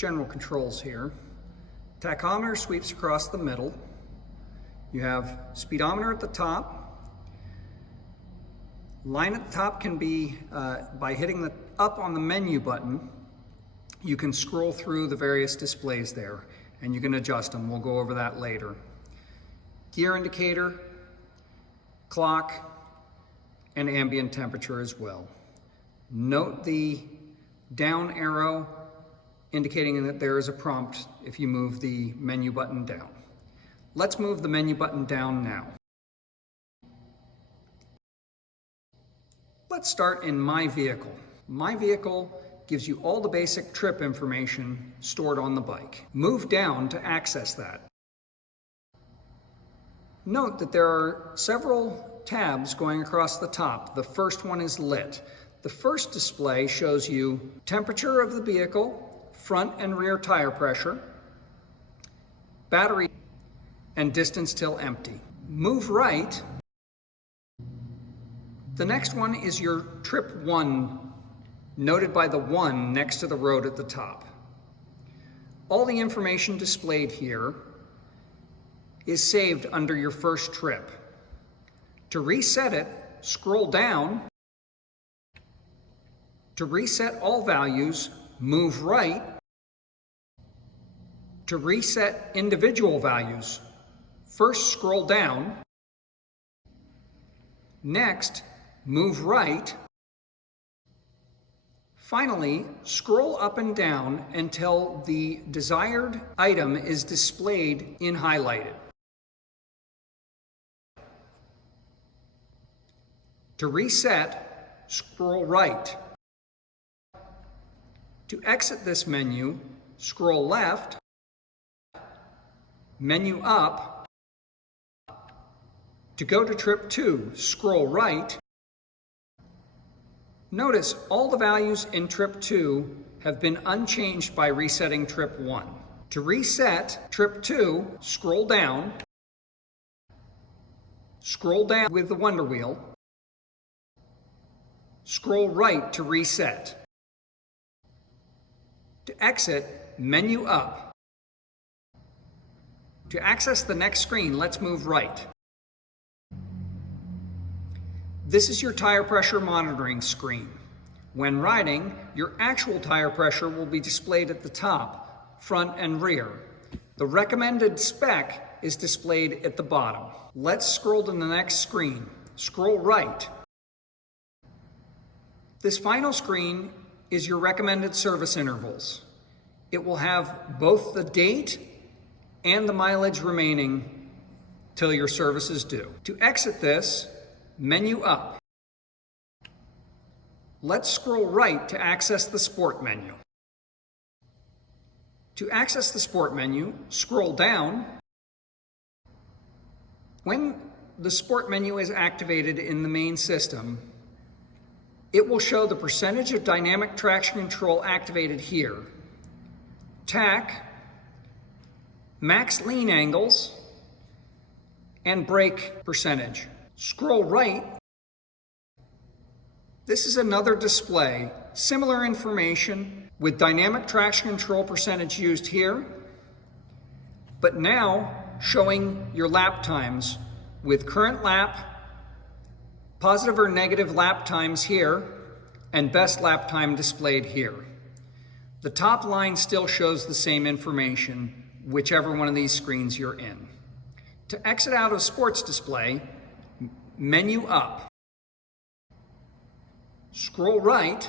general controls here. Tachometer sweeps across the middle. You have speedometer at the top. Line at the top can be by hitting the up on the menu button. You can scroll through the various displays there and you can adjust them. We'll go over that later. Gear indicator, clock, and ambient temperature as well. Note the down arrow indicating that there is a prompt if you move the menu button down. Let's move the menu button down now. Let's start in My Vehicle. My Vehicle gives you all the basic trip information stored on the bike. Move down to access that. Note that there are several tabs going across the top. The first one is lit. The first display shows you temperature of the vehicle, front and rear tire pressure, battery, and distance till empty. Move right. The next one is your trip 1, noted by the 1 next to the road at the top. All the information displayed here is saved under your first trip. To reset it, scroll down. To reset all values, move right. To reset individual values, first scroll down. Next, move right. Finally, scroll up and down until the desired item is displayed in highlighted. To reset, scroll right. To exit this menu, scroll left, menu up. To go to trip 2, scroll right. Notice all the values in trip 2 have been unchanged by resetting trip 1. To reset trip 2, scroll down. Scroll down with the Wonder Wheel. Scroll right to reset. To exit, menu up. To access the next screen, let's move right. This is your tire pressure monitoring screen. When riding, your actual tire pressure will be displayed at the top, front and rear. The recommended spec is displayed at the bottom. Let's scroll to the next screen. Scroll right. This final screen is your recommended service intervals. It will have both the date and the mileage remaining till your service is due. To exit this, menu up. Let's scroll right to access the Sport menu. To access the Sport menu, scroll down. When the Sport menu is activated in the main system, it will show the percentage of dynamic traction control activated here, TAC, max lean angles, and brake percentage. Scroll right. This is another display, similar information with dynamic traction control percentage used here, but now showing your lap times with current lap, positive or negative lap times here, and best lap time displayed here. The top line still shows the same information, whichever one of these screens you're in. To exit out of Sports display, menu up. Scroll right.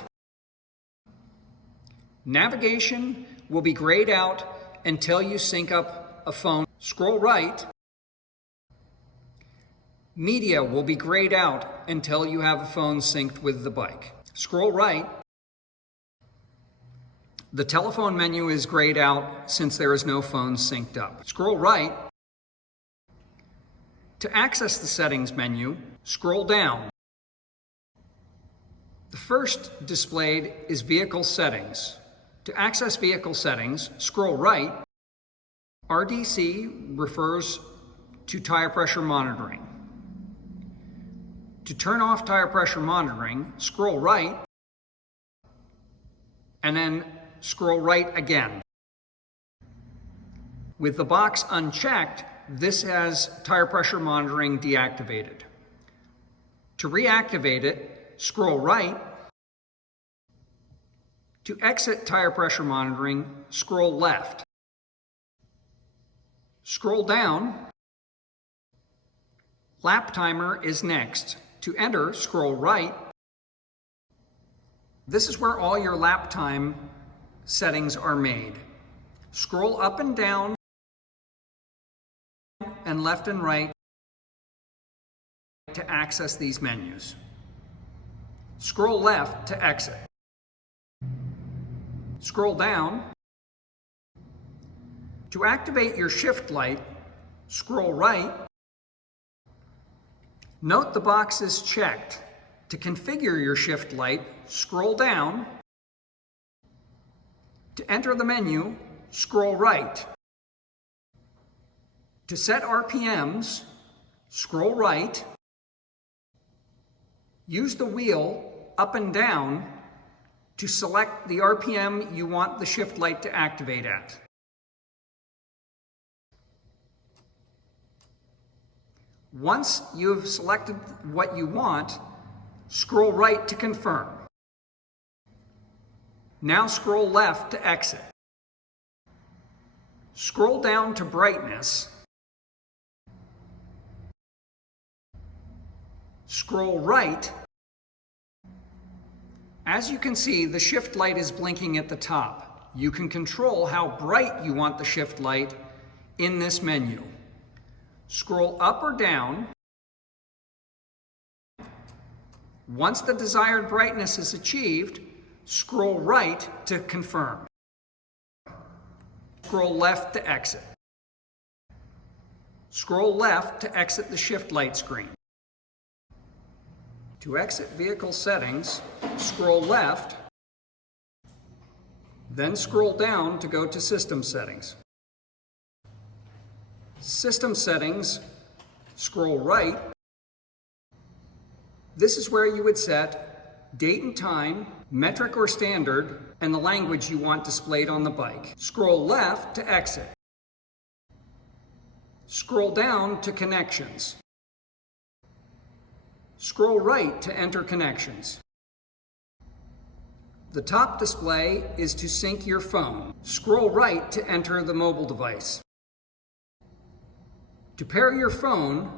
Navigation will be grayed out until you sync up a phone. Scroll right. Media will be grayed out until you have a phone synced with the bike. Scroll right. The telephone menu is grayed out since there is no phone synced up. Scroll right. To access the settings menu, scroll down. The first displayed is vehicle settings. To access vehicle settings, scroll right. RDC refers to tire pressure monitoring. To turn off tire pressure monitoring, scroll right, and then scroll right again. With the box unchecked, this has tire pressure monitoring deactivated. To reactivate it, scroll right. To exit tire pressure monitoring, scroll left. Scroll down. Lap timer is next. To enter, scroll right. This is where all your lap time settings are made. Scroll up and down and left and right to access these menus. Scroll left to exit. Scroll down. To activate your shift light, scroll right. Note the box is checked. To configure your shift light, scroll down. To enter the menu, scroll right. To set RPMs, scroll right. Use the wheel up and down to select the RPM you want the shift light to activate at. Once you've selected what you want, scroll right to confirm. Now scroll left to exit. Scroll down to brightness. Scroll right. As you can see, the shift light is blinking at the top. You can control how bright you want the shift light in this menu. Scroll up or down. Once the desired brightness is achieved, scroll right to confirm. Scroll left to exit. Scroll left to exit the shift light screen. To exit vehicle settings, scroll left, then scroll down to go to system settings. System settings, scroll right. This is where you would set date and time, metric or standard, and the language you want displayed on the bike. Scroll left to exit. Scroll down to connections. Scroll right to enter connections. The top display is to sync your phone. Scroll right to enter the mobile device. To pair your phone,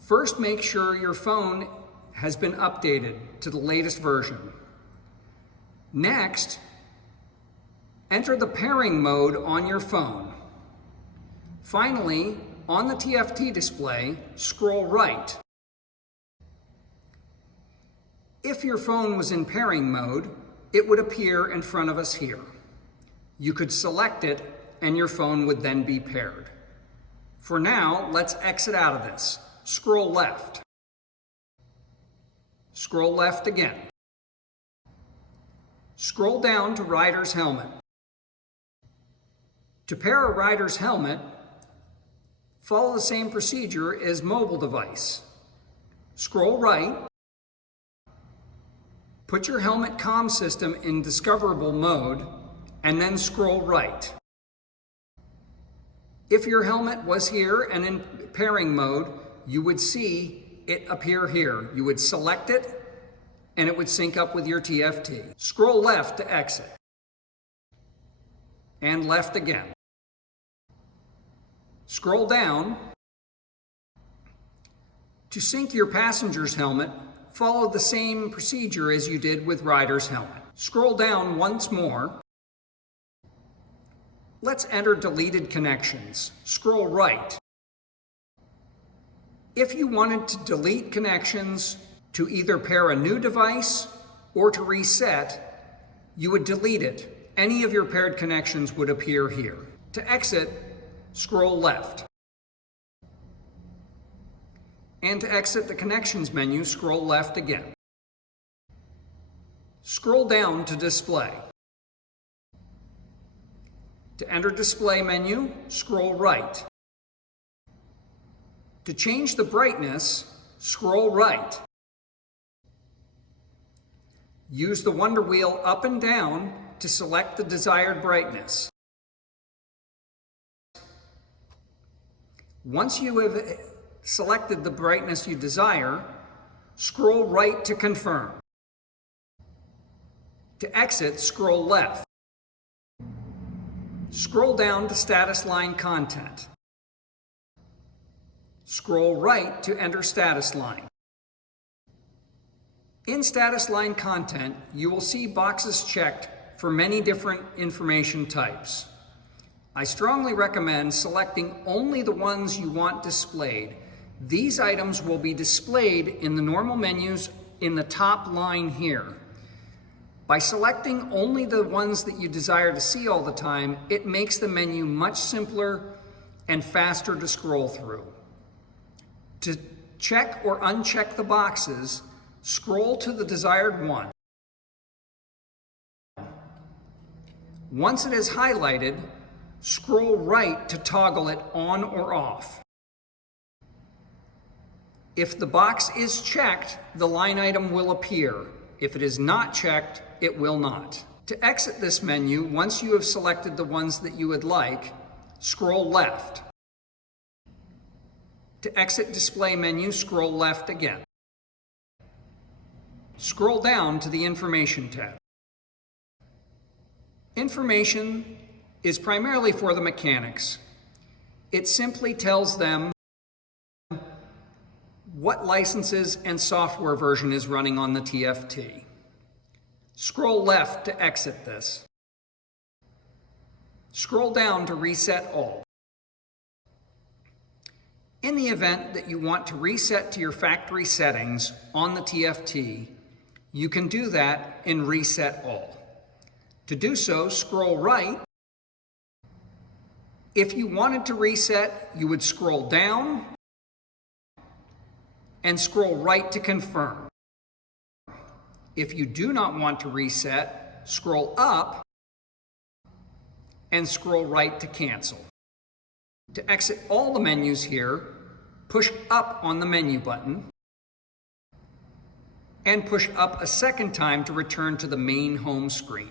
first make sure your phone has been updated to the latest version. Next, enter the pairing mode on your phone. Finally, on the TFT display, scroll right. If your phone was in pairing mode, it would appear in front of us here. You could select it and your phone would then be paired. For now, let's exit out of this. Scroll left. Scroll left again. Scroll down to rider's helmet. To pair a rider's helmet, follow the same procedure as mobile device. Scroll right. Put your helmet comm system in discoverable mode, and then scroll right. If your helmet was here and in pairing mode, you would see it appear here. You would select it, and it would sync up with your TFT. Scroll left to exit, and left again. Scroll down. To sync your passenger's helmet, follow the same procedure as you did with rider's helmet. Scroll down once more. Let's enter deleted connections. Scroll right. If you wanted to delete connections to either pair a new device or to reset, you would delete it. Any of your paired connections would appear here. To exit, scroll left. And to exit the connections menu, scroll left again. Scroll down to display. To enter display menu, scroll right. To change the brightness, scroll right. Use the wonder wheel up and down to select the desired brightness. Once you have selected the brightness you desire, scroll right to confirm. To exit, scroll left. Scroll down to status line content. Scroll right to enter status line. In status line content, you will see boxes checked for many different information types. I strongly recommend selecting only the ones you want displayed. These items will be displayed in the normal menus in the top line here. By selecting only the ones that you desire to see all the time, it makes the menu much simpler and faster to scroll through. To check or uncheck the boxes, scroll to the desired one. Once it is highlighted, scroll right to toggle it on or off. If the box is checked, the line item will appear. If it is not checked, it will not. To exit this menu, once you have selected the ones that you would like, scroll left. To exit display menu, scroll left again. Scroll down to the Information tab. Information is primarily for the mechanics. It simply tells them what licenses and software version is running on the TFT. Scroll left to exit this. Scroll down to reset all. In the event that you want to reset to your factory settings on the TFT, you can do that in Reset All. To do so, scroll right. If you wanted to reset, you would scroll down and scroll right to confirm. If you do not want to reset, scroll up and scroll right to cancel. To exit all the menus here, push up on the menu button and push up a second time to return to the main home screen.